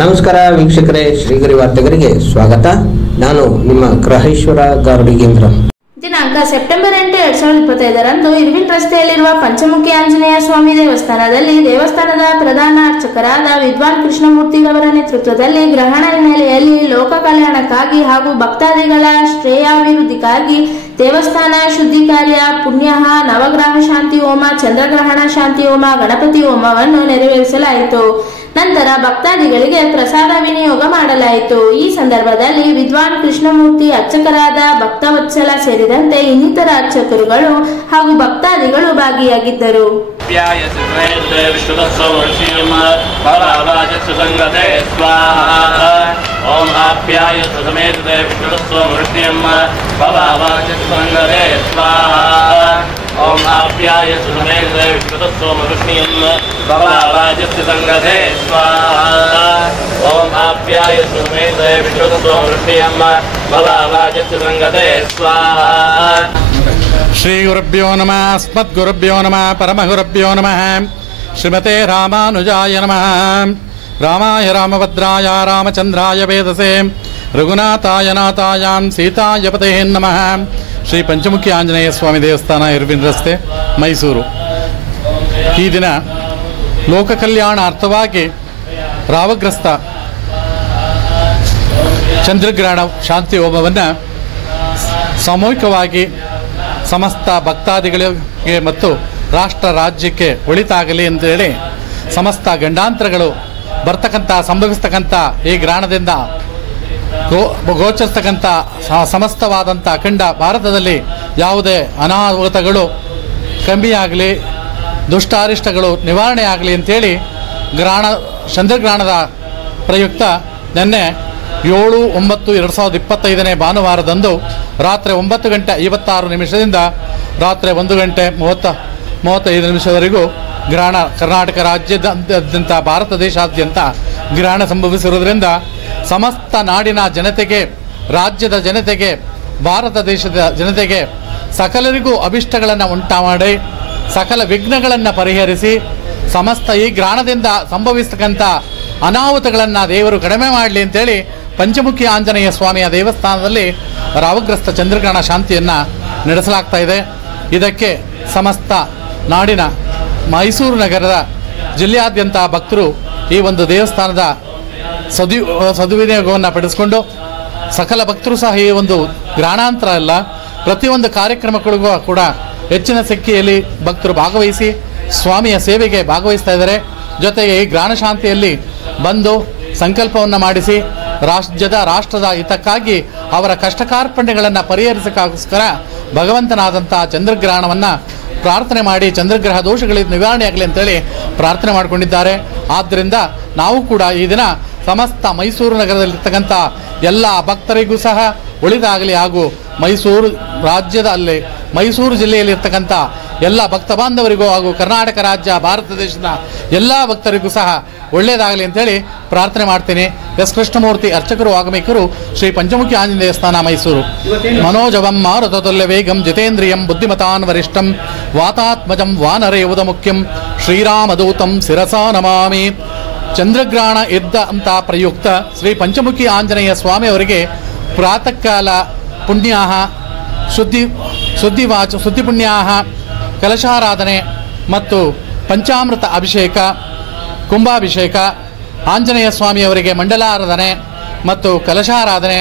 ನಮಸ್ಕಾರ ವೀಕ್ಷಕರೇ, ಶ್ರೀಗರಿ ವಾರ್ತೆಗರಿಗೆ ಸ್ವಾಗತ. ನಾನು ನಿಮ್ಮ ಗ್ರಹೇಶ್ವರ ಗಾರುಡಿಗೇಂದ್ರ. ದಿನಾಂಕ ಸೆಪ್ಟೆಂಬರ್ 8, 2025ರಂದು ಇರ್ವಿನ್ ರಸ್ತೆಯಲ್ಲಿರುವ ಪಂಚಮುಖಿ ಆಂಜನೇಯ ಸ್ವಾಮಿ ದೇವಸ್ಥಾನದಲ್ಲಿ ದೇವಸ್ಥಾನದ ಪ್ರಧಾನ ಅರ್ಚಕರಾದ ವಿದ್ವಾನ್ ಕೃಷ್ಣಮೂರ್ತಿರವರ ನೇತೃತ್ವದಲ್ಲಿ ಗ್ರಹಣ ಹಿನ್ನೆಲೆಯಲ್ಲಿ ಲೋಕ ಕಲ್ಯಾಣಕ್ಕಾಗಿ ಹಾಗೂ ಭಕ್ತಾದಿಗಳ ಶ್ರೇಯಾಭಿವೃದ್ಧಿಗಾಗಿ ದೇವಸ್ಥಾನ ಶುದ್ಧಿ ಕಾರ್ಯ, ಪುಣ್ಯಹ, ನವಗ್ರಹ ಶಾಂತಿ ಹೋಮ, ಚಂದ್ರಗ್ರಹಣ ಶಾಂತಿ ಹೋಮ, ಗಣಪತಿ ಹೋಮವನ್ನು ನೆರವೇರಿಸಲಾಯಿತು. ನಂತರ ಭಕ್ತಾದಿಗಳಿಗೆ ಪ್ರಸಾದ ವಿನಿಯೋಗ ಮಾಡಲಾಯಿತು. ಈ ಸಂದರ್ಭದಲ್ಲಿ ವಿದ್ವಾನ್ ಕೃಷ್ಣಮೂರ್ತಿ ಅರ್ಚಕರಾದ ಭಕ್ತವತ್ಸಲ ಸೇರಿದಂತೆ ಇನ್ನಿತರ ಅರ್ಚಕರುಗಳು ಹಾಗೂ ಭಕ್ತಾದಿಗಳು ಭಾಗಿಯಾಗಿದ್ದರು. ओम आप्याय समेत विष्णुस्वमृष्टियं भवावाचसंगरे स्वाहा ओम आप्याय समेत विष्णुस्वमृष्टियं भवावाचसंगरे स्वाहा ओम आप्याय समेत विष्णुस्वमृष्टियं भवावाचसंगरे स्वाहा. श्री गुरुभ्यो नमः. अस्मद्गुरुभ्यो नमः. परमगुरुभ्यो नमः. श्रीमते रामानुजाय नमः. रामाय रामभद्राय रामचंद्राय वेदसे रघुनाथाय नाथायां सीताय पते नमः. ಶ್ರೀ ಪಂಚಮುಖಿ ಆಂಜನೇಯ ಸ್ವಾಮಿ ದೇವಸ್ಥಾನ, ಇರ್ವಿನ್ ರಸ್ತೆ, ಮೈಸೂರು. ಈ ದಿನ ಲೋಕ ಕಲ್ಯಾಣಾರ್ಥವಾಗಿ ರಾವಗ್ರಸ್ತ ಚಂದ್ರಗ್ರಹಣ ಶಾಂತಿ ಹೋಮವನ್ನು ಸಾಮೂಹಿಕವಾಗಿ ಸಮಸ್ತ ಭಕ್ತಾದಿಗಳಿಗೆ ಮತ್ತು ರಾಷ್ಟ್ರ ರಾಜ್ಯಕ್ಕೆ ಒಳಿತಾಗಲಿ ಅಂತೇಳಿ ಸಮಸ್ತ ಗಂಡಾಂತರಗಳು ಸಂಭವಿಸ್ತಕ್ಕಂಥ ಈ ಗ್ರಹಣದಿಂದ ಗೋಚರಿಸ್ತಕ್ಕಂಥ ಸಮಸ್ತವಾದಂಥ ಅಖಂಡ ಭಾರತದಲ್ಲಿ ಯಾವುದೇ ಅನಾಹುತಗಳು ಕಮ್ಮಿಯಾಗಲಿ, ದುಷ್ಟಾರಿಷ್ಟಗಳು ನಿವಾರಣೆ ಆಗಲಿ ಅಂಥೇಳಿ ಚಂದ್ರಗ್ರಹಣದ ಪ್ರಯುಕ್ತ ನಿನ್ನೆ 7/9/2025 ಭಾನುವಾರದಂದು ರಾತ್ರಿ 9:56 ರಾತ್ರಿ 1:35 ಗ್ರಹಣ ಕರ್ನಾಟಕ ರಾಜ್ಯದಾದ್ಯಂತ, ಭಾರತ ದೇಶಾದ್ಯಂತ ಗ್ರಹಣ ಸಂಭವಿಸಿರುವುದರಿಂದ ಸಮಸ್ತ ನಾಡಿನ ಜನತೆಗೆ, ರಾಜ್ಯದ ಜನತೆಗೆ, ಭಾರತ ದೇಶದ ಜನತೆಗೆ ಸಕಲರಿಗೂ ಅಭಿಷ್ಟಗಳನ್ನು ಉಂಟು ಮಾಡಿ ಸಕಲ ವಿಘ್ನಗಳನ್ನು ಪರಿಹರಿಸಿ ಸಮಸ್ತ ಈ ಗ್ರಹಣದಿಂದ ಸಂಭವಿಸ್ತಕ್ಕಂಥ ಅನಾಹುತಗಳನ್ನು ದೇವರು ಕಡಿಮೆ ಮಾಡಲಿ ಅಂತೇಳಿ ಪಂಚಮುಖಿ ಆಂಜನೇಯ ಸ್ವಾಮಿಯ ದೇವಸ್ಥಾನದಲ್ಲಿ ರಾವಗ್ರಸ್ತ ಚಂದ್ರಗ್ರಹಣ ಶಾಂತಿಯನ್ನು ನಡೆಸಲಾಗ್ತಾ ಇದೆ. ಇದಕ್ಕೆ ಸಮಸ್ತ ನಾಡಿನ ಮೈಸೂರು ನಗರದ ಜಿಲ್ಲೆಯಾದ್ಯಂತ ಭಕ್ತರು ಈ ಒಂದು ದೇವಸ್ಥಾನದ ಸದುವಿನಿಯೋಗವನ್ನು ಪಡಿಸಿಕೊಂಡು ಸಕಲ ಭಕ್ತರು ಸಹ ಈ ಒಂದು ಗ್ರಹಣಾಂತರ ಎಲ್ಲ ಪ್ರತಿಯೊಂದು ಕಾರ್ಯಕ್ರಮಗಳಿಗೂ ಕೂಡ ಹೆಚ್ಚಿನ ಸಂಖ್ಯೆಯಲ್ಲಿ ಭಕ್ತರು ಭಾಗವಹಿಸಿ ಸ್ವಾಮಿಯ ಸೇವೆಗೆ ಭಾಗವಹಿಸ್ತಾ ಇದ್ದಾರೆ. ಜೊತೆಗೆ ಈ ಗ್ರಹಣ ಶಾಂತಿಯಲ್ಲಿ ಬಂದು ಸಂಕಲ್ಪವನ್ನು ಮಾಡಿಸಿ ರಾಷ್ಟ್ರದ ಹಿತಕ್ಕಾಗಿ ಅವರ ಕಷ್ಟಕಾರ್ಪಣ್ಯಗಳನ್ನು ಪರಿಹರಿಸಕ್ಕೋಸ್ಕರ ಭಗವಂತನಾದಂಥ ಚಂದ್ರಗ್ರಹಣವನ್ನು ಪ್ರಾರ್ಥನೆ ಮಾಡಿ ಚಂದ್ರಗ್ರಹ ದೋಷಗಳಿಗೆ ನಿವಾರಣೆ ಆಗಲಿ ಅಂತೇಳಿ ಪ್ರಾರ್ಥನೆ ಮಾಡಿಕೊಂಡಿದ್ದಾರೆ. ಆದ್ದರಿಂದ ನಾವು ಕೂಡ ಈ ದಿನ ಸಮಸ್ತ ಮೈಸೂರು ನಗರದಲ್ಲಿರ್ತಕ್ಕಂಥ ಎಲ್ಲ ಭಕ್ತರಿಗೂ ಸಹ ಒಳಿತಾಗಲಿ ಹಾಗೂ ಮೈಸೂರು ರಾಜ್ಯದಲ್ಲಿ ಮೈಸೂರು ಜಿಲ್ಲೆಯಲ್ಲಿರ್ತಕ್ಕಂಥ ಎಲ್ಲ ಭಕ್ತ ಬಾಂಧವರಿಗೂ ಹಾಗೂ ಕರ್ನಾಟಕ ರಾಜ್ಯ, ಭಾರತ ದೇಶದ ಎಲ್ಲ ಭಕ್ತರಿಗೂ ಸಹ ಒಳ್ಳೆಯದಾಗಲಿ ಅಂತೇಳಿ ಪ್ರಾರ್ಥನೆ ಮಾಡ್ತೀನಿ. ಎಸ್ ಕೃಷ್ಣಮೂರ್ತಿ ಅರ್ಚಕರು ಆಗಮಿಕರು, ಶ್ರೀ ಪಂಚಮುಖಿ ಆಂಜನೇಯ ದೇವಸ್ಥಾನ, ಮೈಸೂರು. ಮನೋಜವಂ ಮಾರುತತುಲ್ಯ ವೇಗಂ ಜಿತೇಂದ್ರಿಯಂ ಬುದ್ಧಿಮತಾನ್ ವರಿಷ್ಠಂ ವಾತಾತ್ಮಜಂ ವಾನರೇಯುವುದ ಮುಖ್ಯಂ ಶ್ರೀರಾಮದೂತಂ ಶಿರಸಾ ನಮಾಮಿ. ಚಂದ್ರಗ್ರಹಣ ಇದ್ದಂಥ ಪ್ರಯುಕ್ತ ಶ್ರೀ ಪಂಚಮುಖಿ ಆಂಜನೇಯ ಸ್ವಾಮಿಯವರಿಗೆ ಪ್ರಾತಃ ಕಾಲ ಪುಣ್ಯಾಹ ಶುದ್ಧಿ ಪುಣ್ಯಾಹ ಕಲಶಾರಾಧನೆ ಮತ್ತು ಪಂಚಾಮೃತ ಅಭಿಷೇಕ, ಕುಂಭಾಭಿಷೇಕ, ಆಂಜನೇಯ ಸ್ವಾಮಿಯವರಿಗೆ ಮಂಡಲಾರಾಧನೆ ಮತ್ತು ಕಲಶಾರಾಧನೆ,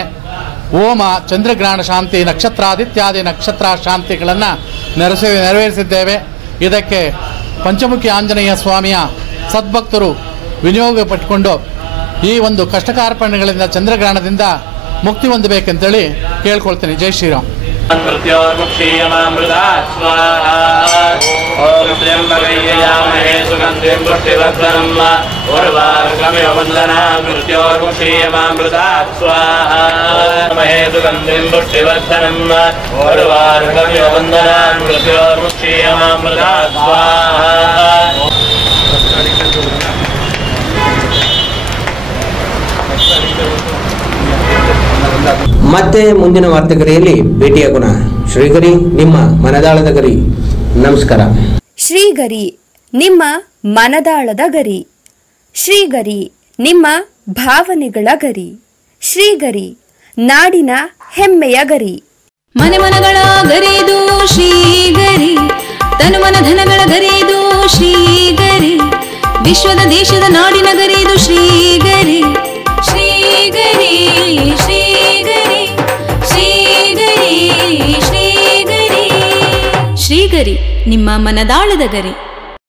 ಹೋಮ, ಚಂದ್ರಗ್ರಹಣ ಶಾಂತಿ, ನಕ್ಷತ್ರಾದಿತ್ಯಾದಿ ನಕ್ಷತ್ರ ಶಾಂತಿಗಳನ್ನು ನೆರವೇರಿಸಿದ್ದೇವೆ. ಇದಕ್ಕೆ ಪಂಚಮುಖಿ ಆಂಜನೇಯ ಸ್ವಾಮಿಯ ಸದ್ಭಕ್ತರು ವಿನಿಯೋಗ ಪಟ್ಟುಕೊಂಡು ಈ ಒಂದು ಕಷ್ಟಕಾರ್ಪಣ್ಯಗಳಿಂದ ಚಂದ್ರಗ್ರಹಣದಿಂದ ಮುಕ್ತಿ ಹೊಂದಬೇಕಂತೇಳಿ ಕೇಳ್ಕೊಳ್ತೀನಿ. ಜೈ ಶ್ರೀರಾಮ್. ಮತ್ತೆ ಮುಂದಿನ ವಾರ್ತೆಗರಿಯಲ್ಲಿ ಭೇಟಿಯಾಗೋಣ. ಶ್ರೀಗರಿ, ನಿಮ್ಮ ಮನದಾಳದ ಗರಿ. ನಮಸ್ಕಾರ. ಶ್ರೀಗರಿ, ನಿಮ್ಮ ಮನದಾಳದ ಗರಿ. ಶ್ರೀಗರಿ, ನಿಮ್ಮ ಭಾವನೆಗಳ ಗರಿ. ಶ್ರೀಗರಿ, ನಾಡಿನ ಹೆಮ್ಮೆಯ ಗರಿ. ಮನೆ ಮನಗಳ ಗರಿದು ಶ್ರೀಗರಿ, ತನುಮನ ಧನಗಳ ಗರಿದು ಶ್ರೀಗರಿ, ವಿಶ್ವದ ದೇಶದ ನಾಡಿನ ಗರಿದು ಶ್ರೀಗರಿ. ಶ್ರೀಗರಿ ಶ್ರೀಗರಿ ಶ್ರೀಗರಿ ಶ್ರೀಗರಿ ಶ್ರೀಗರಿ, ನಿಮ್ಮ ಮನದಾಳದ ಗರಿ.